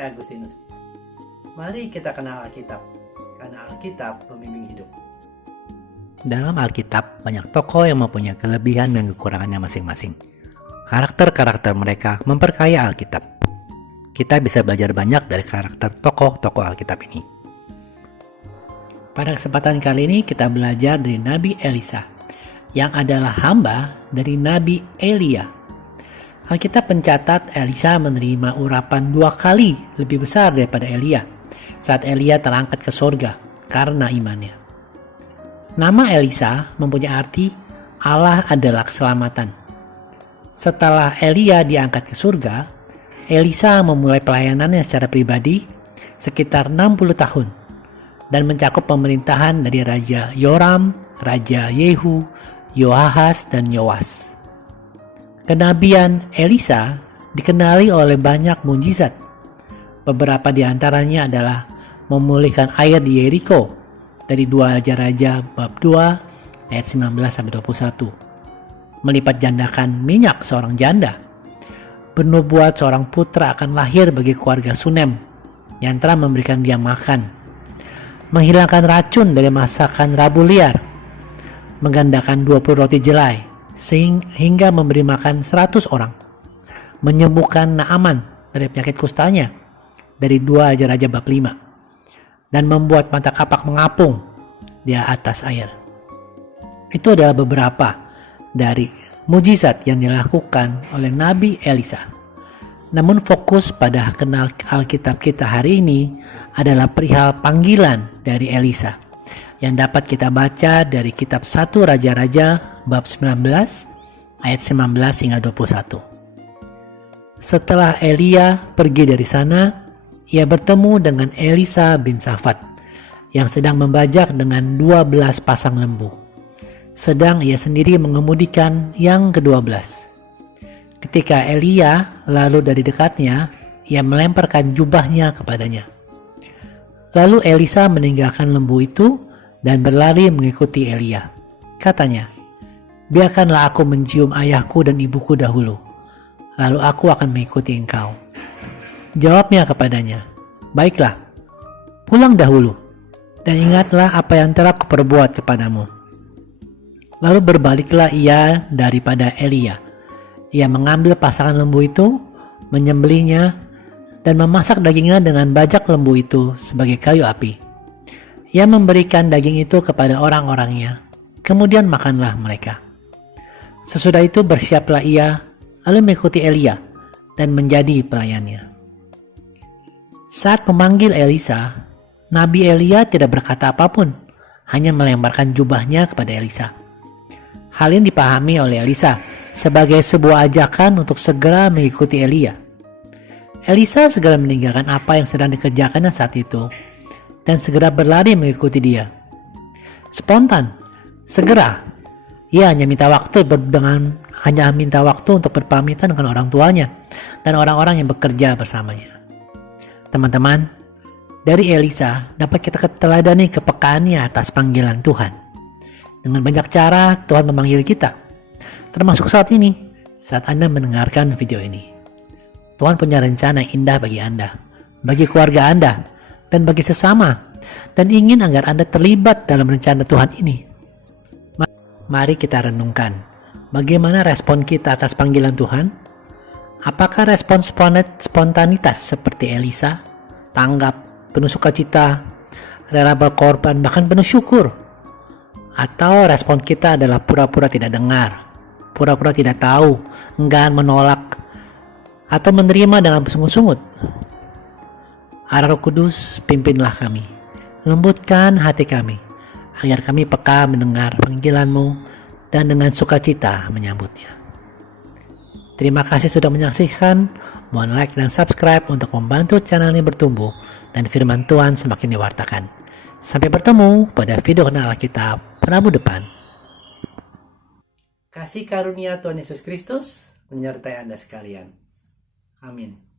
saya Agustinus. Mari kita kenal Alkitab, karena Alkitab pembimbing hidup. Dalam Alkitab, banyak tokoh yang mempunyai kelebihan dan kekurangannya masing-masing. Karakter-karakter mereka memperkaya Alkitab. Kita bisa belajar banyak dari karakter tokoh-tokoh Alkitab ini. Pada kesempatan kali ini kita belajar dari Nabi Elisa, yang adalah hamba dari Nabi Elia. Alkitab mencatat Elisa menerima urapan 2 kali lebih besar daripada Elia saat Elia terangkat ke surga karena imannya. Nama Elisa mempunyai arti Allah adalah keselamatan. Setelah Elia diangkat ke surga, Elisa memulai pelayanannya secara pribadi sekitar 60 tahun dan mencakup pemerintahan dari Raja Yoram, Raja Yehu, Yoahas, dan Yoas. Kenabian Elisa dikenali oleh banyak mujizat. Beberapa di antaranya adalah memulihkan air di Yeriko dari 2 Raja-Raja bab 2 ayat 19-21. Melipat gandakan minyak seorang janda. Bernubuat seorang putra akan lahir bagi keluarga Sunem yang telah memberikan dia makan. Menghilangkan racun dari masakan Rabu liar. Menggandakan 20 roti jelai hingga memberi makan 100 orang. Menyembuhkan Naaman dari penyakit kustanya dari 2 Raja-Raja bab 5. Dan membuat mata kapak mengapung di atas air. Itu adalah beberapa dari mujizat yang dilakukan oleh Nabi Elisa. Namun fokus pada kenal Alkitab kita hari ini adalah perihal panggilan dari Elisa yang dapat kita baca dari kitab 1 Raja-Raja bab 19 ayat 19 hingga 21. Setelah Elia pergi dari sana, ia bertemu dengan Elisa bin Safat yang sedang membajak dengan 12 pasang lembu. Sedang ia sendiri mengemudikan yang ke-12. Ketika Elia lalu dari dekatnya, ia melemparkan jubahnya kepadanya. Lalu Elisa meninggalkan lembu itu dan berlari mengikuti Elia. Katanya, "Biarkanlah aku mencium ayahku dan ibuku dahulu, lalu aku akan mengikuti engkau." Jawabnya kepadanya, "Baiklah, pulang dahulu, dan ingatlah apa yang telah kuperbuat kepadamu." Lalu berbaliklah ia daripada Elia. Ia mengambil pasangan lembu itu, menyembelihnya, dan memasak dagingnya dengan bajak lembu itu sebagai kayu api. Ia memberikan daging itu kepada orang-orangnya, kemudian makanlah mereka. Sesudah itu bersiaplah ia, lalu mengikuti Elia, dan menjadi pelayannya. Saat memanggil Elisa, Nabi Elia tidak berkata apapun, hanya melemparkan jubahnya kepada Elisa. Hal ini dipahami oleh Elisa sebagai sebuah ajakan untuk segera mengikuti Elia. Elisa segera meninggalkan apa yang sedang dikerjakannya saat itu dan segera berlari mengikuti dia. Spontan, segera, ia hanya minta waktu untuk berpamitan dengan orang tuanya dan orang-orang yang bekerja bersamanya. Teman-teman, dari Elisa dapat kita teladani kepekaannya atas panggilan Tuhan. Dengan banyak cara Tuhan memanggil kita, termasuk saat ini, saat Anda mendengarkan video ini. Tuhan punya rencana yang indah bagi Anda, bagi keluarga Anda, dan bagi sesama, dan ingin agar Anda terlibat dalam rencana Tuhan ini. Mari kita renungkan, bagaimana respon kita atas panggilan Tuhan? Apakah respon spontanitas seperti Elisa, tanggap, penuh sukacita, rela berkorban, bahkan penuh syukur? Atau respon kita adalah pura-pura tidak dengar, pura-pura tidak tahu, enggan, menolak, atau menerima dengan bersungut-sungut? Arah Roh Kudus, pimpinlah kami, lembutkan hati kami, agar kami peka mendengar panggilan-Mu dan dengan sukacita menyambutnya. Terima kasih sudah menyaksikan. Mohon like dan subscribe untuk membantu channel ini bertumbuh dan firman Tuhan semakin diwartakan. Sampai bertemu pada video kenal Alkitab Rabu depan. Kasih karunia Tuhan Yesus Kristus menyertai Anda sekalian. Amin.